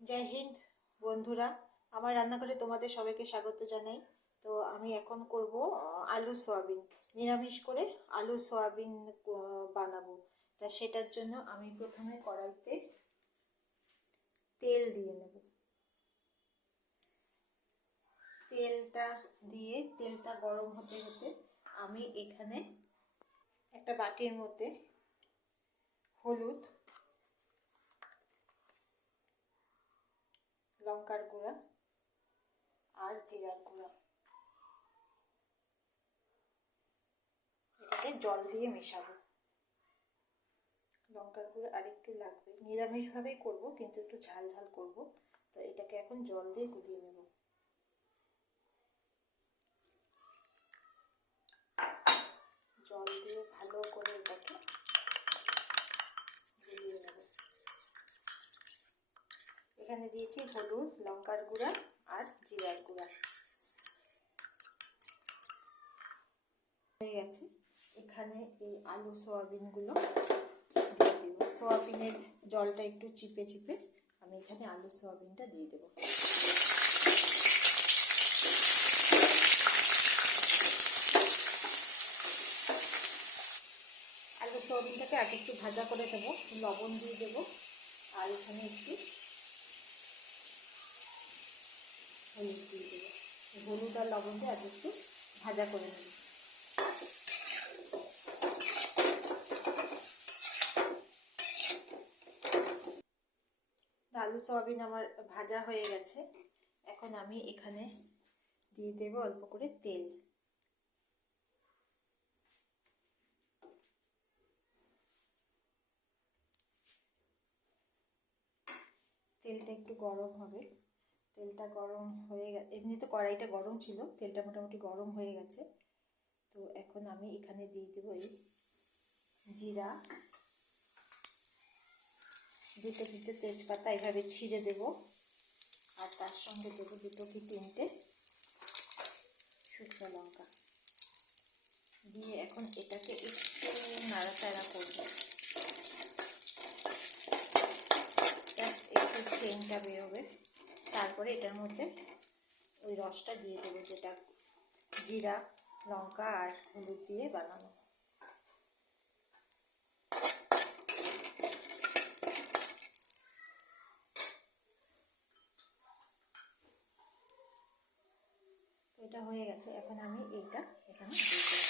জয় হিন্দ বন্ধুরা, আমার রান্নাঘরে তোমাদের সবাইকে স্বাগত জানাই। তো আমি এখন করব আলু সয়াবিন, নিরামিষ করে আলু সয়াবিন বানাবো। তা সেটার জন্য আমি প্রথমে কড়াইতে তেল দিয়ে নেব। তেলটা গরম হতে হতে আমি এখানে একটা বাটির মধ্যে হলুদ, লঙ্কার গুঁড়া আর জিরার গুঁড়া এটাকে জল দিয়ে মেশাবো। লঙ্কার গুঁড়ো আর একটু লাগবে, নিরামিষভাবেই করব কিন্তু একটু ঝাল ঝাল করব। তো এটাকে এখন জল দিয়ে গুলিয়ে নেব। জল দিয়ে ভালো করে এটাকে গুলিয়ে নেব। এখানে দিয়েছি হলুদ, লঙ্কার গুঁড়া আর জিরার গুঁড়া। হয়ে গেছে। এখানে এই আলু সয়াবিনগুলো দিয়ে দেব। সয়াবিনের জলটা একটু চিপে চিপে আমি এখানে আলু সয়াবিনটা দিয়ে দেবো। আলু সয়াবিনটাকে আগে একটু ভাজা করে দেবো, লবণ দিয়ে দেবো আর এখানে একটু হলুদ দিয়ে দেবো। হলুদ আর লবণ দিয়ে আগে একটু ভাজা করে নেব। আলু সয়াবিন আমার ভাজা হয়ে গেছে। এখন আমি এখানে দিয়ে দেবো অল্প করে তেল। তেলটা একটু গরম হবে। তেলটা গরম হয়ে গেছে, এমনি তো কড়াইটা গরম ছিল, তেলটা মোটামুটি গরম হয়ে গেছে। তো এখন আমি এখানে দিয়ে দেবো এই জিরা, দুটো তিনটে তেজপাতা এইভাবে ছিঁড়ে দেবো আর তার সঙ্গে দেবো দুটো কি তিনটে শুকনো লঙ্কা দিয়ে এখন এটাকে একটু নাড়াচাড়া করবো। জাস্ট একটু সেন্টটা বেরোবে, তারপরে এটার মধ্যে ওই রসটা দিয়ে দেবো যেটা জিরা, লঙ্কা আর হলুদ দিয়ে বানানো। তো এটা হয়ে গেছে। এখন আমি এইটা এখানে দিয়ে দেবো।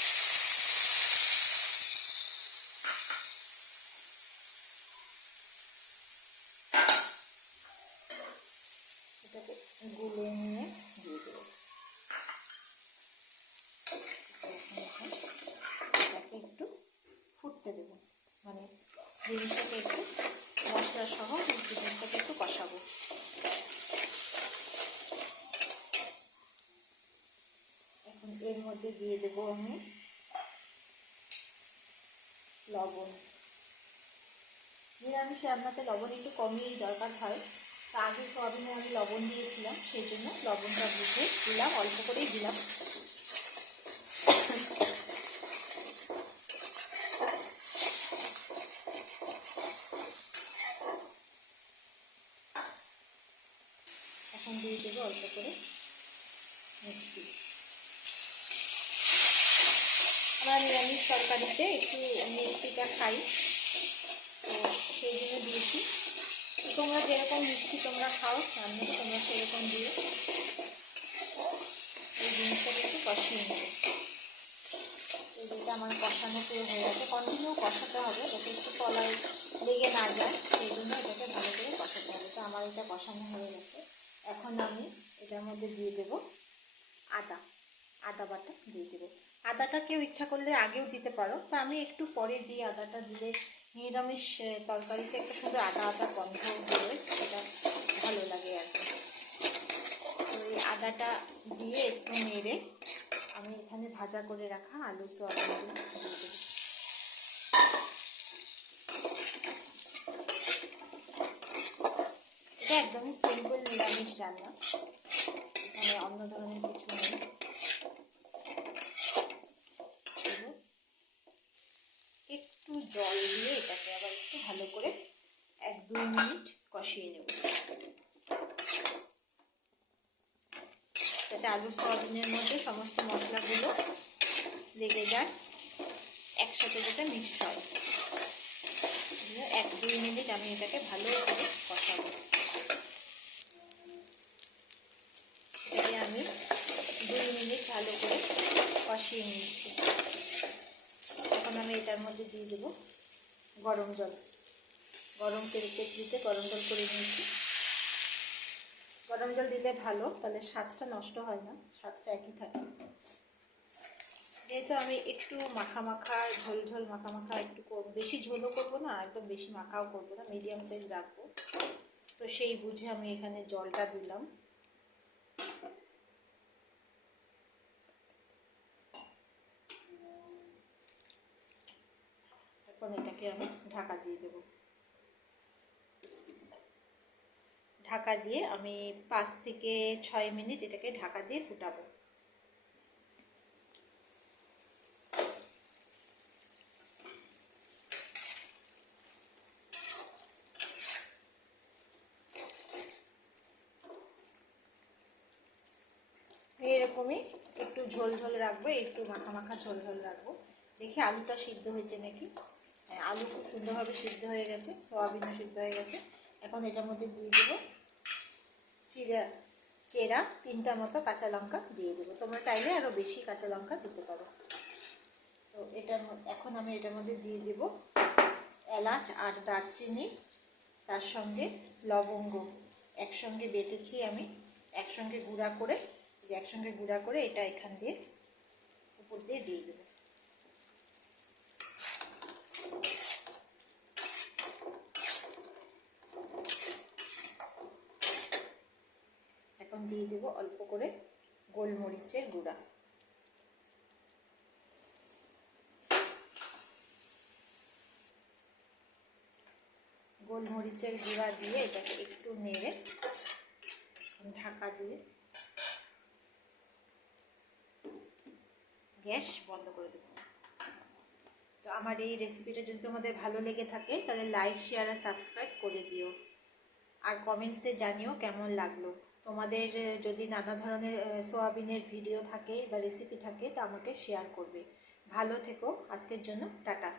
এটাকে গুলে নিয়ে দিয়ে দেবো। এটাকে একটু ফুটতে দেবো, মানে জিনিসটাকে একটু মশলা সহ জিনিসটাকে একটু কষাবো। এখন এর মধ্যে দিয়ে দেবো আমি লবণ। নিরামিষ রান্নাতে লবণ একটু কমই দরকার হয়। তা আগে সয়াবিনে আমি লবণ দিয়েছিলাম, সেই জন্য লবণটা বুঝে দিলাম, অল্প করেই দিলাম। এখন দিয়ে দেবো অল্প করে মিষ্টি। আমরা নিরামিষ তরকারিতে একটু মিষ্টিটা খাই, তো সেই জন্য দিয়েছি। তোমরা যেরকম মিষ্টি তোমরা খাও রান্না তোমরা সেরকম দিয়ে এই জিনিসটাকে একটু কষিয়ে নেবে। তো যেটা আমার কষানো পুরো হয়ে গেছে, কন্টিনিউ কষাতে হবে যাতে একটু তলায় লেগে না যায়, সেই জন্য এটাকে ভালো করে কষাতে হবে। তো আমার এটা কষানো হয়ে গেছে। এখন আমি এটার মধ্যে দিয়ে দেবো আদা বাটা দিয়ে দেবো। আদাটা কেউ ইচ্ছা করলে আগেও দিতে পারো, তো আমি একটু পরে দিই। আদাটা দিলে নিরামিষ তরকারিতে একটু শুধু আদা আদা গন্ধ হয়ে সেটা ভালো লাগে আর কি। তো এই আদাটা দিয়ে একটু নেড়ে আমি এখানে ভাজা করে রাখা আলু সয়াবিনগুলো দিয়ে দেবো। এটা একদমই সিম্পল নিরামিষ রান্না, এখানে অন্য ধরনের কিছু নেই। একটু জল দিয়ে এটাকে আবার একটু ভালো করে 1-2 মিনিট কষিয়ে নেব। যাতে আলু সয়াবিনের মধ্যে সমস্ত মশলাগুলো লেগে যায়, একসাথে যাতে মিক্স হয়। 1-2 মিনিট আমি এটাকে ভালো করে কষাবো। এটাকে আমি 2 মিনিট ভালো করে কষিয়ে নিচ্ছি। এখন আমি এটার মধ্যে দিয়ে দেবো গরম জল। গরম কেটলিতে গরম জল করে নিয়েছি। গরম জল দিলে ভালো, তাহলে স্বাদটা নষ্ট হয় না, স্বাদটা একই থাকে। যেহেতু আমি একটু মাখা মাখা ঝোল ঝোল মাখা মাখা একটু বেশি ঝোলও করবো না, একদম বেশি মাখাও করবো না, মিডিয়াম সাইজ রাখবো, তো সেই বুঝে আমি এখানে জলটা দিলাম। এখন এটাকে আমি ঢাকা দিয়ে দেব। ঢাকা দিয়ে আমি 5 থেকে 6 মিনিট এটাকে ঢাকা দিয়ে ফুটাবো। এরকমই একটু ঝোল ঝোল রাখবো, একটু মাখা মাখা ঝোল ঝোল রাখবো। দেখি আলুটা সিদ্ধ হয়েছে নাকি। হ্যাঁ, আলু খুব সুন্দরভাবে সিদ্ধ হয়ে গেছে, সয়াবিনও সিদ্ধ হয়ে গেছে। এখন এটার মধ্যে দিয়ে দেবো চেরা 3টা মতো কাঁচা লঙ্কা দিয়ে দেবো। তোমরা চাইলে আরও বেশি কাঁচা লঙ্কা দিতে পারো। তো এখন আমি এটার মধ্যে দিয়ে দেবো এলাচ আর দারচিনি, তার সঙ্গে লবঙ্গ একসঙ্গে বেটেছি আমি, একসঙ্গে গুঁড়া করে এটা এখান দিয়ে উপর দিয়ে দিয়ে দেবো। এখন দিয়ে দেবো অল্প করে গোলমরিচের গুঁড়া। গোলমরিচের গুঁড়া দিয়ে এটাকে একটু নেড়ে ঢাকা দিয়ে গ্যাস বন্ধ করে দেবো। তো আমার এই রেসিপিটা যদি তোমাদের ভালো লেগে থাকে তাহলে লাইক, শেয়ার আর সাবস্ক্রাইব করে দিও। আর কমেন্টসে জানিও কেমন লাগলো। তোমাদের যদি নানা ধরনের সোয়াবিনের ভিডিও থাকে বা রেসিপি থাকে তা আমাকে শেয়ার করবে। ভালো থেকো, আজকের জন্য টাটা।